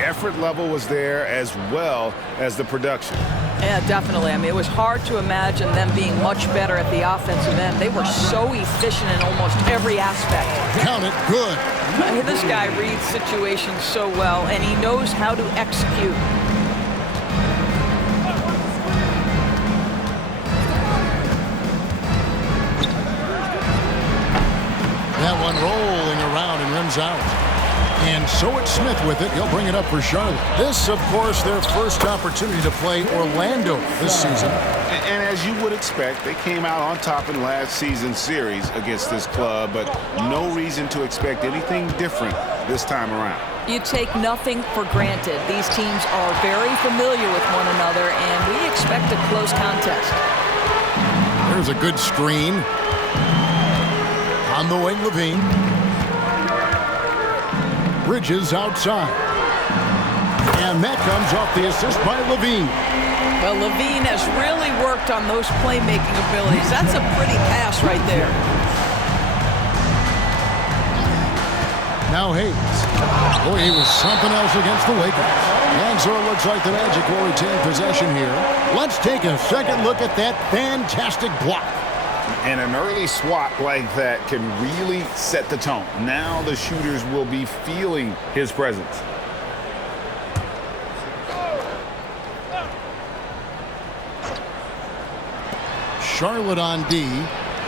effort level was there as well as the production. Yeah, definitely. I mean, it was hard to imagine them being much better at the offensive end. They were so efficient in almost every aspect. Count it, good. This guy reads situations so well, and he knows how to execute. That one rolling around and rims out. And so it's Smith with it. He'll bring it up for Charlotte. This, of course, their first opportunity to play Orlando this season. And as you would expect, they came out on top in last season's series against this club, but no reason to expect anything different this time around. You take nothing for granted. These teams are very familiar with one another, and we expect a close contest. There's a good screen. On the wing, Levine. Bridges outside. And that comes off the assist by Levine. Well, Levine has really worked on those playmaking abilities. That's a pretty pass right there. Now Hayes. Boy, he was something else against the Lakers. And so it looks like the Magic will retain possession here. Let's take a second look at that fantastic block. And an early swat like that can really set the tone. Now the shooters will be feeling his presence. Charlotte on D.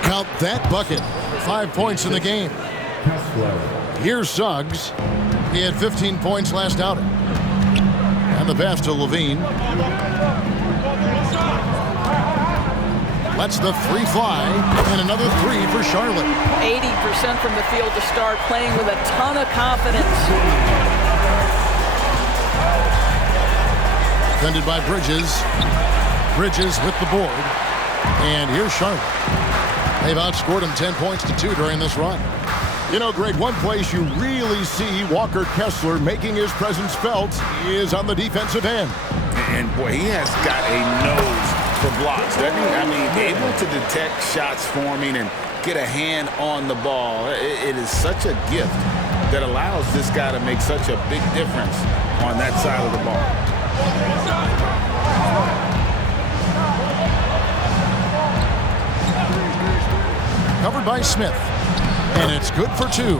Count that bucket. 5 points in the game. Here's Suggs. He had 15 points last outing. And the pass to Levine. Lets the three fly, and another three for Charlotte. 80% from the field to start, playing with a ton of confidence. Defended by Bridges. Bridges with the board. And here's Charlotte. They've outscored him 10 points to 2 during this run. You know, Greg, one place you really see Walker Kessler making his presence felt is on the defensive end. And boy, he has got a nose for blocks, doesn't he? I mean, able to detect shots forming and get a hand on the ball. It is such a gift that allows this guy to make such a big difference on that side of the ball. Covered by Smith. And it's good for 2.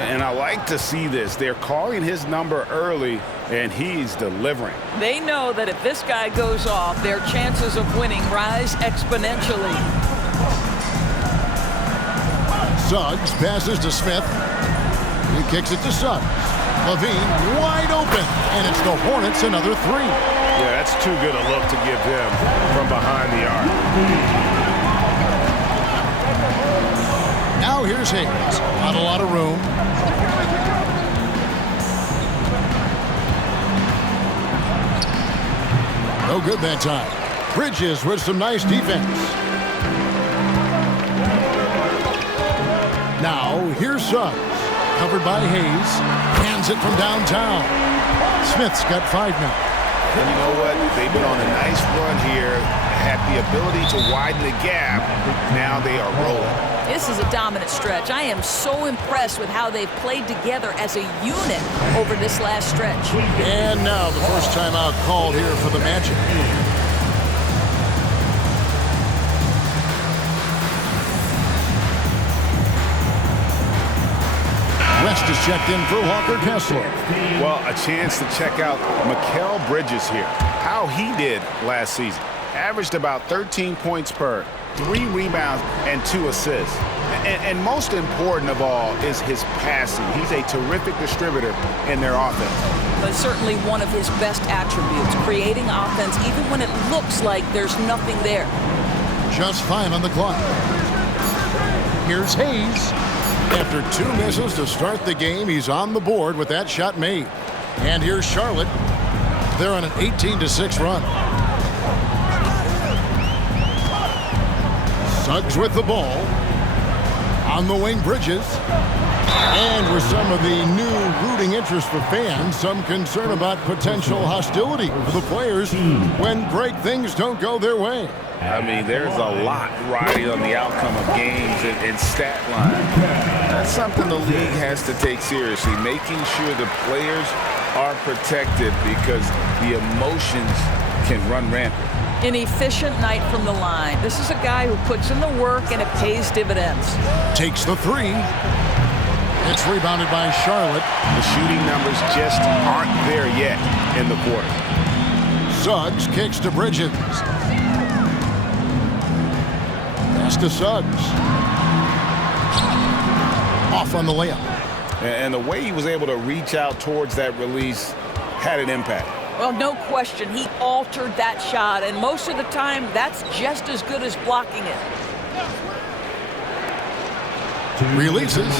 And I like to see this. They're calling his number early, and he's delivering. They know that if this guy goes off, their chances of winning rise exponentially. Suggs passes to Smith. He kicks it to Suggs. Levine wide open, and it's the Hornets another 3. Yeah, that's too good a look to give him from behind the arc. Now here's Hayes. Not a lot of room. No good that time. Bridges with some nice defense. Now here's Suggs. Covered by Hayes. Hands it from downtown. Smith's got 5 now. And you know what? They've been on a nice run here. Had the ability to widen the gap. Now they are rolling. This is a dominant stretch. I am so impressed with how they've played together as a unit over this last stretch. And now the first timeout called here for the Magic. West is checked in for Walker Kessler. Well, a chance to check out Mikal Bridges here. How he did last season. Averaged about 13 points per, 3 rebounds, and 2 assists. And most important of all is his passing. He's a terrific distributor in their offense. But certainly one of his best attributes, creating offense even when it looks like there's nothing there. Just 5 on the clock. Here's Hayes. After 2 misses to start the game, he's on the board with that shot made. And here's Charlotte. They're on an 18-6 run. Suggs with the ball. On the wing, Bridges. And with some of the new rooting interest for fans, some concern about potential hostility for the players when great things don't go their way. I mean, there's a lot riding on the outcome of games and stat line. That's something the league has to take seriously, making sure the players are protected because the emotions can run rampant. An efficient night from the line. This is a guy who puts in the work and it pays dividends. Takes the three. It's rebounded by Charlotte. The shooting numbers just aren't there yet in the quarter. Suggs kicks to Bridges. Pass to Suggs. Off on the layup. And the way he was able to reach out towards that release had an impact. Well, no question, he altered that shot, and most of the time, that's just as good as blocking it. Releases,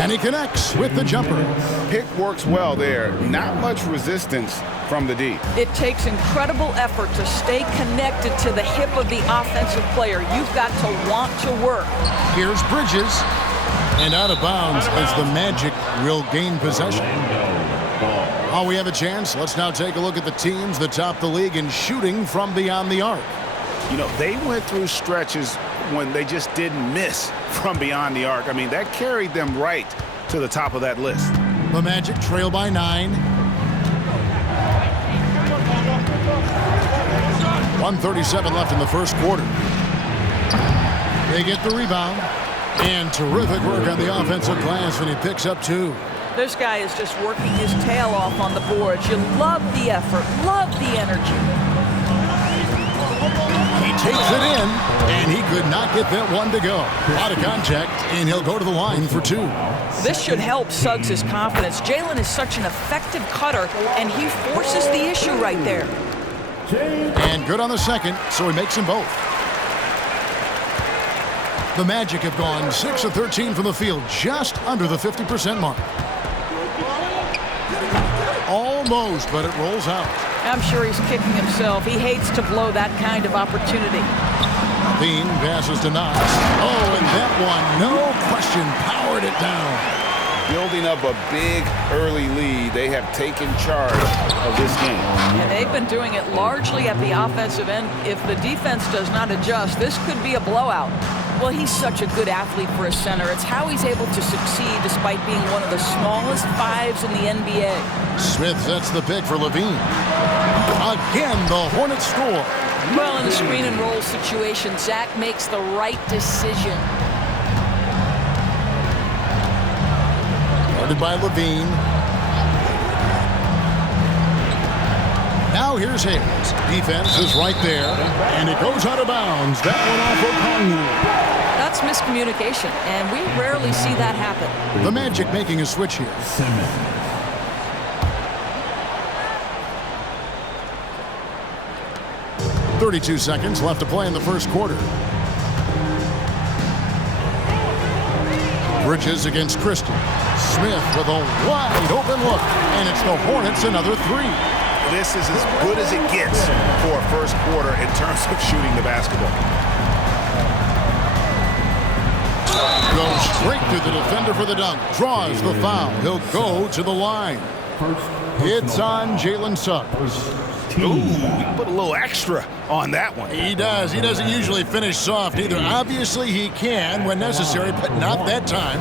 and he connects with the jumper. Pick works well there. Not much resistance from the D. It takes incredible effort to stay connected to the hip of the offensive player. You've got to want to work. Here's Bridges, and out of bounds as the Magic will gain possession. While we have a chance, let's now take a look at the teams that top the league in shooting from beyond the arc. You know, they went through stretches when they just didn't miss from beyond the arc. I mean, that carried them right to the top of that list. The Magic trail by 9. 1:37 left in the first quarter. They get the rebound. And terrific work on the offensive glass when he picks up 2. This guy is just working his tail off on the boards. You love the effort, love the energy. He takes it in, and he could not get that one to go. A lot of contact, and he'll go to the line for 2. This should help Suggs' confidence. Jalen is such an effective cutter, and he forces the issue right there. And good on the second, so he makes them both. The Magic have gone 6 of 13 from the field, just under the 50% mark. Almost, but it rolls out. I'm sure he's kicking himself. He hates to blow that kind of opportunity. Bean passes to Knox. Oh, and that one, no question, powered it down. Building up a big early lead, they have taken charge of this game. And they've been doing it largely at the offensive end. If the defense does not adjust, this could be a blowout. Well, he's such a good athlete for a center. It's how he's able to succeed despite being one of the smallest 5s in the NBA. Smith sets the pick for Levine. Again, the Hornets score. Well, in a screen and roll situation, Zach makes the right decision. Guarded by Levine. Now here's Hayes. Defense is right there, and it goes out of bounds. That one off of Kongwu. That's miscommunication, and we rarely see that happen. The Magic making a switch here. 32 seconds left to play in the first quarter. Bridges against Christie. Smith with a wide open look, and it's the Hornets another 3. This is as good as it gets for a first quarter in terms of shooting the basketball. Goes straight through the defender for the dunk. Draws the foul. He'll go to the line. It's on Jalen Suggs. Ooh, he put a little extra on that one. He does. He doesn't usually finish soft either. Obviously, he can when necessary, but not that time.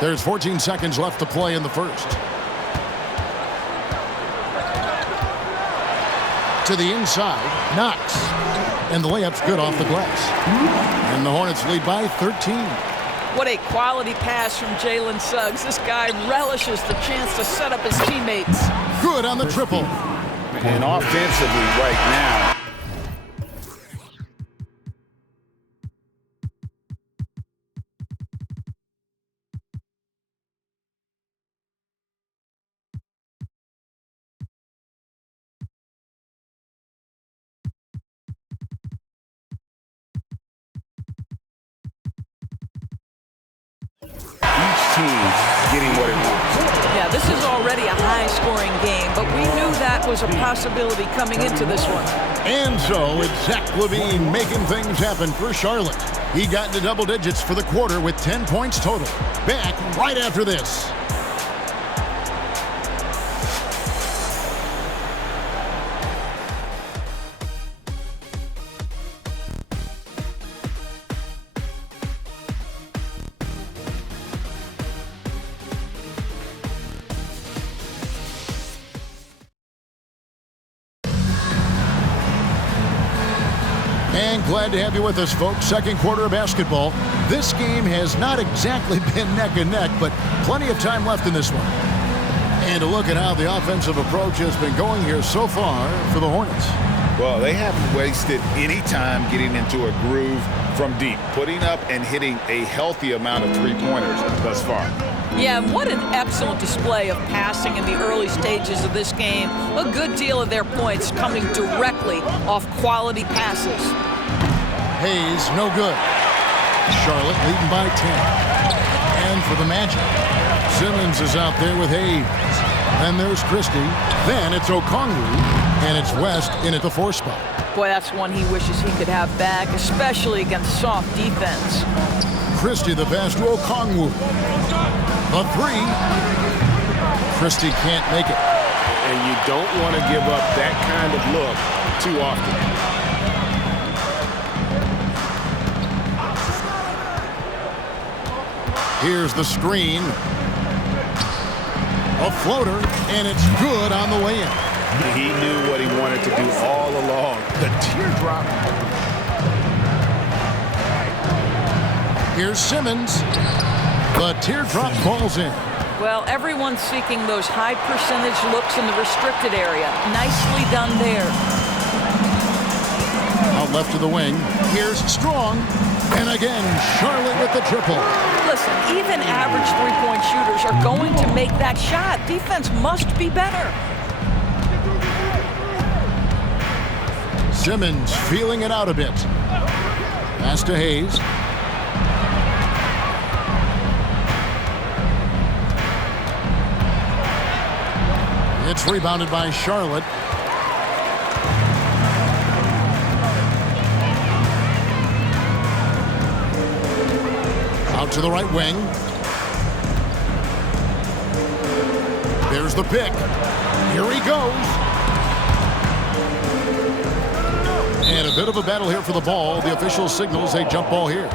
There's 14 seconds left to play in the first. To the inside, Knox. And the layup's good off the glass. And the Hornets lead by 13. What a quality pass from Jalen Suggs. This guy relishes the chance to set up his teammates. Good on the triple. And offensively right now, getting what it wants. Yeah, this is already a high-scoring game, but we knew that was a possibility coming into this one. And so it's Zach LaVine making things happen for Charlotte. He got into double digits for the quarter with 10 points total. Back right after this. And glad to have you with us, folks. Second quarter of basketball. This game has not exactly been neck and neck, but plenty of time left in this one. And to look at how the offensive approach has been going here so far for the Hornets. Well, they haven't wasted any time getting into a groove from deep, putting up and hitting a healthy amount of three-pointers thus far. Yeah, what an excellent display of passing in the early stages of this game. A good deal of their points coming directly off quality passes. Hayes, no good. Charlotte leading by 10. And for the Magic, Simmons is out there with Hayes. Then there's Christie. Then it's Okongwu. And it's West in at the 4 spot. Boy, that's one he wishes he could have back, especially against soft defense. Christie the pass to Okongwu. The 3. Christie can't make it. And you don't want to give up that kind of look too often. Here's the screen. A floater, and it's good on the way in. He knew what he wanted to do all along. The teardrop. Here's Simmons. The teardrop falls in. Well, everyone's seeking those high percentage looks in the restricted area. Nicely done there. Out left to the wing. Here's Strong. And again, Charlotte with the triple. Listen, even average three-point shooters are going to make that shot. Defense must be better. Simmons feeling it out a bit. Pass to Hayes. It's rebounded by Charlotte. Out to the right wing. There's the pick. Here he goes. And a bit of a battle here for the ball. The official signals a jump ball here.